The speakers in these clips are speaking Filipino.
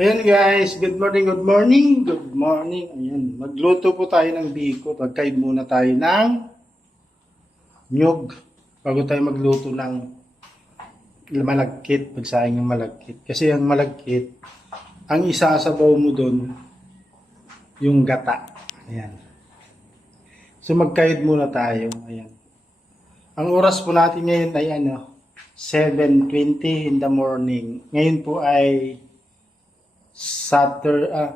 Ayan guys, good morning, good morning, good morning. Ayan, magluto po tayo ng biko. Pagkain muna tayo ng nyug. Bago tayo magluto ng malagkit, pagsaing ng malagkit. Kasi ang malagkit, ang isasabaw mo doon, yung gata. Ayan. So magkayod muna tayo. Ayan. Ang oras po natin ngayon ay 7:20 in the morning. Ngayon po ay Saturday.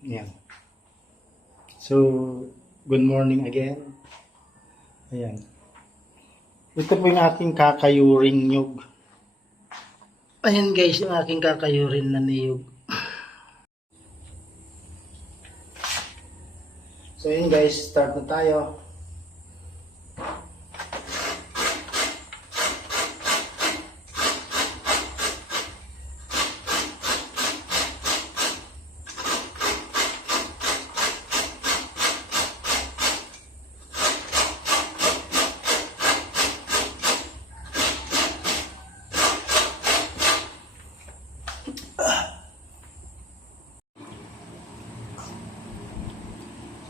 Ayan. So, good morning again. Ayan. Ito po yung aking kakayuring nyug. Ayan guys, yung aking kakayurin na niyog. So, ayan guys, start na tayo.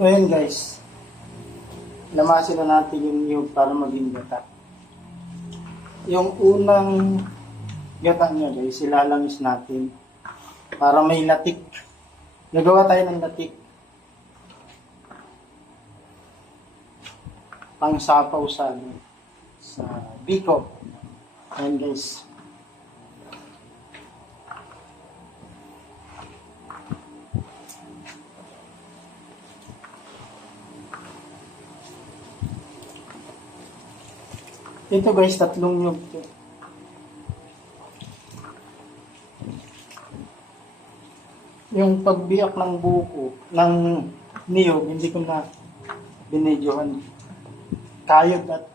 So ayan guys, lamasin na natin yung niyog para maging gata. Yung unang gata niya guys, ilalangis natin para may latik. Nagawa tayo ng latik. Pang sapaw sa biko. Ayan guys. Ito guys, 3 nyug to. Yung pagbiyak ng buko, ng niyog, hindi ko na binidyohan. Kayod at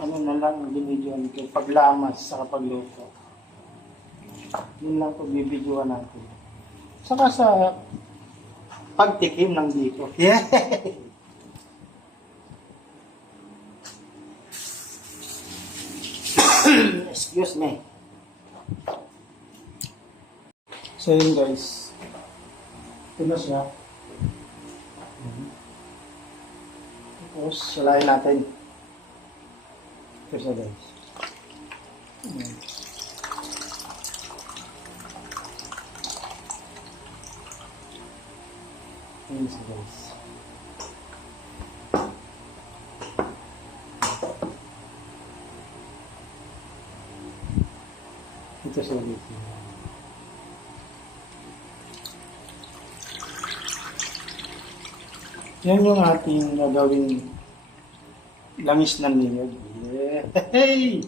na lang binidyohan ko. Paglamas sa pagluto. Yun lang po bibidyohan natin. Saka sa pagtikim ng biko. Yeah! Excuse me. So yun guys, ito na siya. Tapos salain natin. Ito siya guys. Ayan siya guys. Ito siya dito. Yan yung ating gagawin langis na niyog. Yeah. Hey!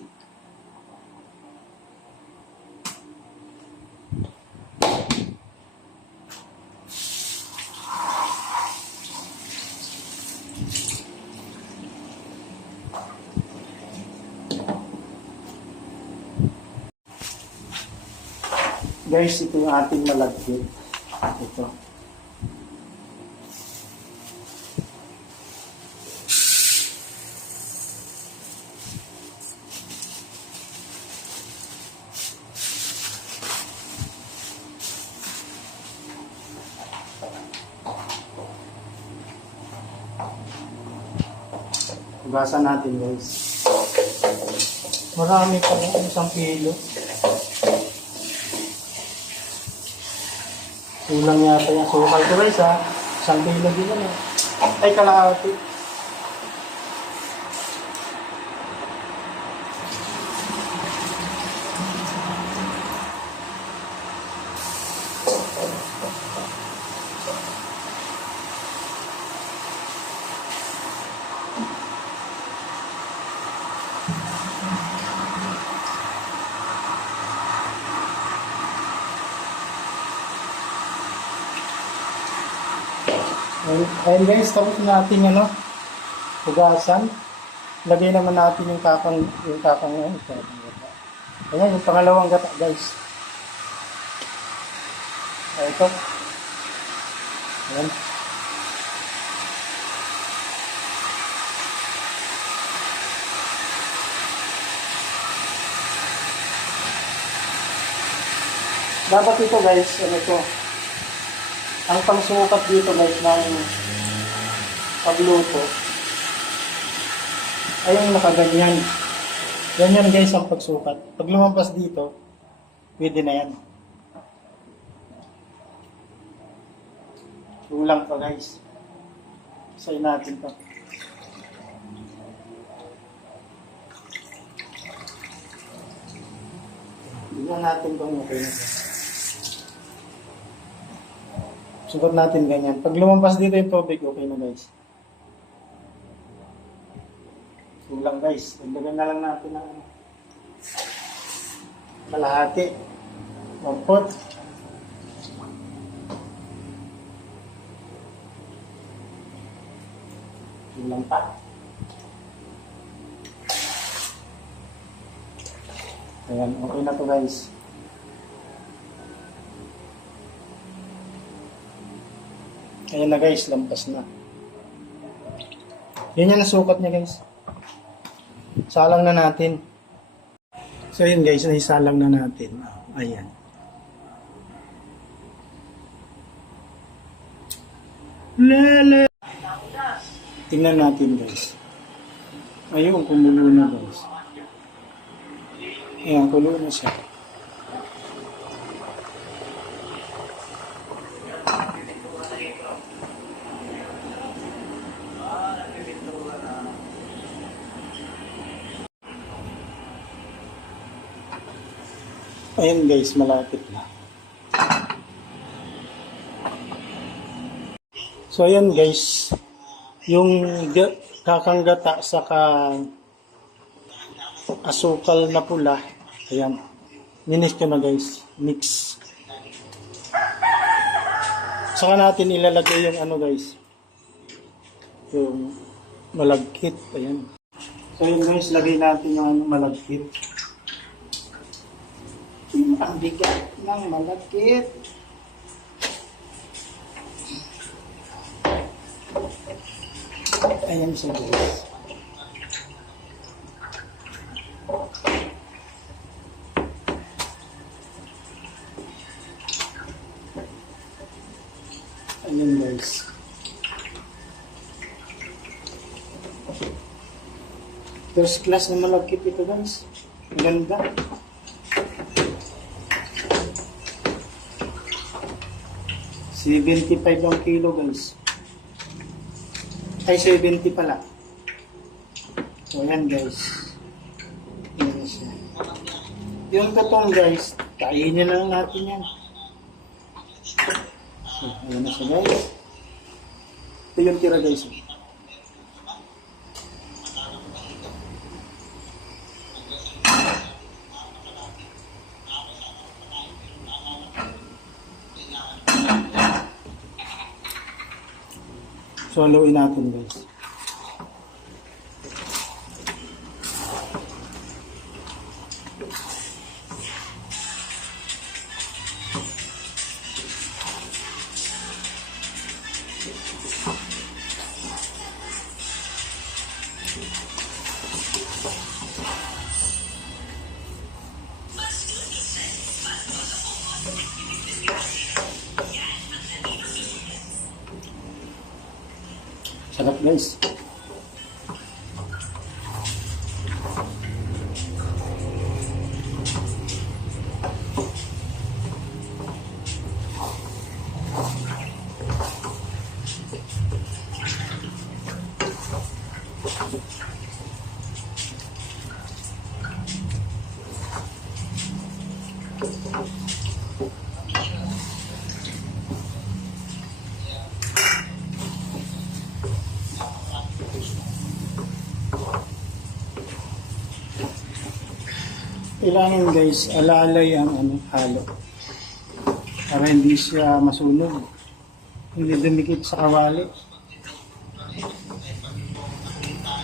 Guys, ito yung ating malagkit. Ito. Hugasan natin guys. Marami pa rin, 1 kilo. Kulang yata yung sukal ko guys ha. 1 kilo din yan eh. Ay kalahati. Ayun guys, tapos natin hugasan. Lagay naman natin yung kakang gata. Ayan, yung pangalawang gata guys. Ito. Ayan. Dapat ito guys, ano to, ang pangsukat dito guys ng pagluto ay yung nakaganyan. Ganyan guys ang pagsukat. Pag lumampas dito, pwede na yan. Kulang pa guys. Isayin natin to. Tignan natin kung okay na to. Sukat natin ganyan. Pag lumampas dito yung tubig, okay na guys. Kulang guys. Dagdagan na lang natin ng kalahati. 1/4. Kulang pa. Ayan, okay na to guys. Ayan na guys, lampas na. Yan yung nasukat niya guys. Salang na natin. So yun guys, naisalang na natin. Ayan. Lele! Tingnan natin guys. Ayun, kumulo na guys. Ayan, kulo na siya. Ayan guys, malapit na. So ayan guys, yung kakanggata sa asukal na pula, ayan, minis ko na guys, mix. Saka natin ilalagay yung ano guys, yung malagkit, ayan. So ayan guys, lagay natin yung malagkit. Ang bigat ng malagkit. Ayan siya guys. Ayan guys. First class na malagkit ito guys. Maganda. $75 ang kilo guys. Ay 70 pala. So ayan guys. Ayan siya. Yung katong guys, kainin na lang natin yan. So, ayan na siya guys. Ito yung tira guys. So, haluin natin guys. Sarap guys. Kailangan guys, alalay ang halo para hindi siya masunog, hindi dumikit sa kawali.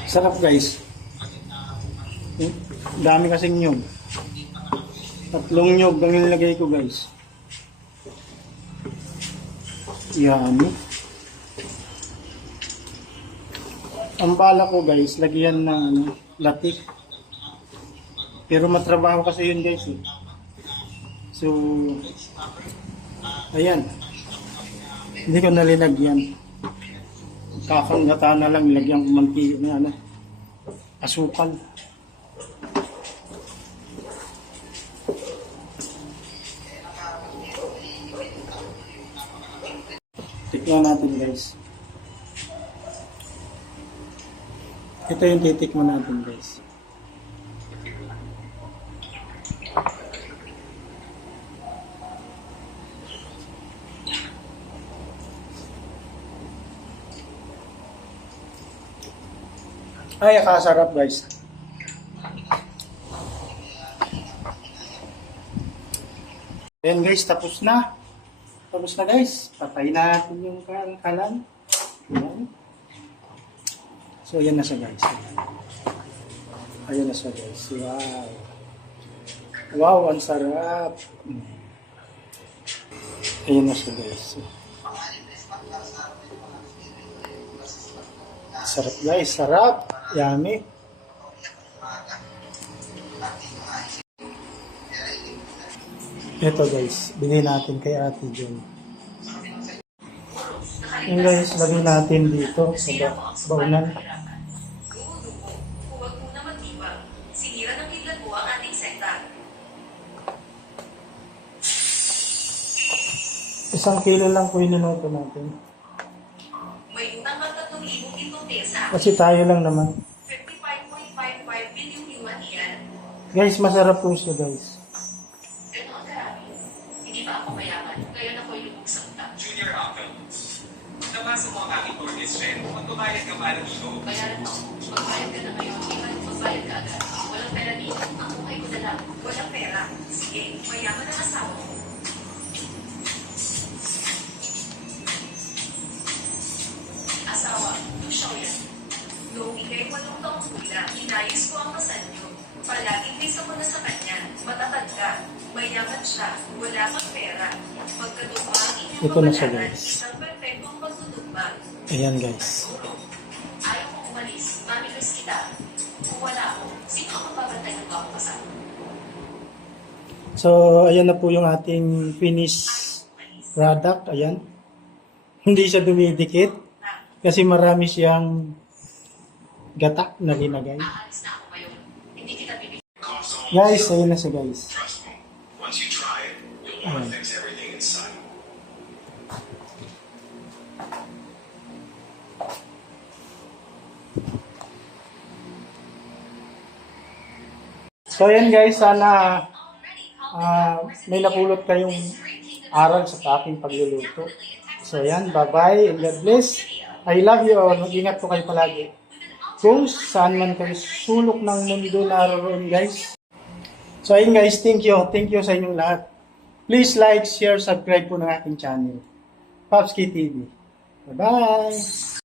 Sarap guys. Dami kasing nyog. 3 nyog ang nilagay ko guys. Yummy. Ang bala ko guys, lagyan ng latik. Pero matrabaho kasi yun guys. So, ayan. Hindi ko nalinagyan. Kakang gata na lang, lagyan ko mantika na ano, asukal. Tikman natin guys. Ito yung titikman natin guys. Ay, kasarap guys. Ayan guys, tapos na. Tapos na guys. Patay natin yung kalan. Ayan. So, ayan na siya guys. Ayan na siya guys. Wow. Wow, ang sarap. Ayan na siya guys. Sarap guys, sarap. Yummy. Ito guys, bigay natin kay Ate Jen. Yung guys, lagay natin dito sa baunan. Huwag muna mag-ibang. Sinira ng kidlat mo ang ating sekta. 1 kilo lang po yung niluto natin. May utang ng 3,000 itong pesa. Kasi tayo lang naman. 55.55 billion yuan yan. Guys, masarap po siya guys. Ito ang karami. Hindi ba ako mayaman? Ngayon ako'y lubog sa utang. Junior Uncle, nabasa mo ang aking tour friend. Magbabayad ka ba ng show? Bayaran mo. Magbayad ka na ngayon. Ibalit magbayad ka agad. Walang pera dito. Ang buhay ko na lang. Walang pera. Sige, mayaman ang asawa mo. Asawa, Du Xiaoyan. Noong ikay 8 taong gulang, inayos ko ang kasal niyo. Palaging may sama na sa kanya. Matatag ka. Mayaman siya. Wala kang pera. Magkadugma ang inyong Ito na siya, kapalaran. guys. Isang perfectong pagtutugma. Ayan guys. Ayaw ko umalis. Mamilos kita. Kung wala ako, sino ang magbabantay ng bako kasama? So, ayan na po yung ating finished product. Ayan. Hindi siya dumidikit. Kasi marami siyang gata na linagay. Aalis na ako ngayon. Hindi kita bibigyan. Guys, ayun na siya guys. Trust me, once you try it, you'll want to fix everything inside. So ayan guys, sana may napulot kayong aral sa aking pagluluto. So ayan, bye-bye and God bless. I love you all. Mag-ingat po kayo palagi. Kung saan man kayo sulok ng mundo naroon guys. So ayun guys, thank you. Thank you sa inyong lahat. Please like, share, subscribe po ng aking channel. Popski TV. Bye-bye!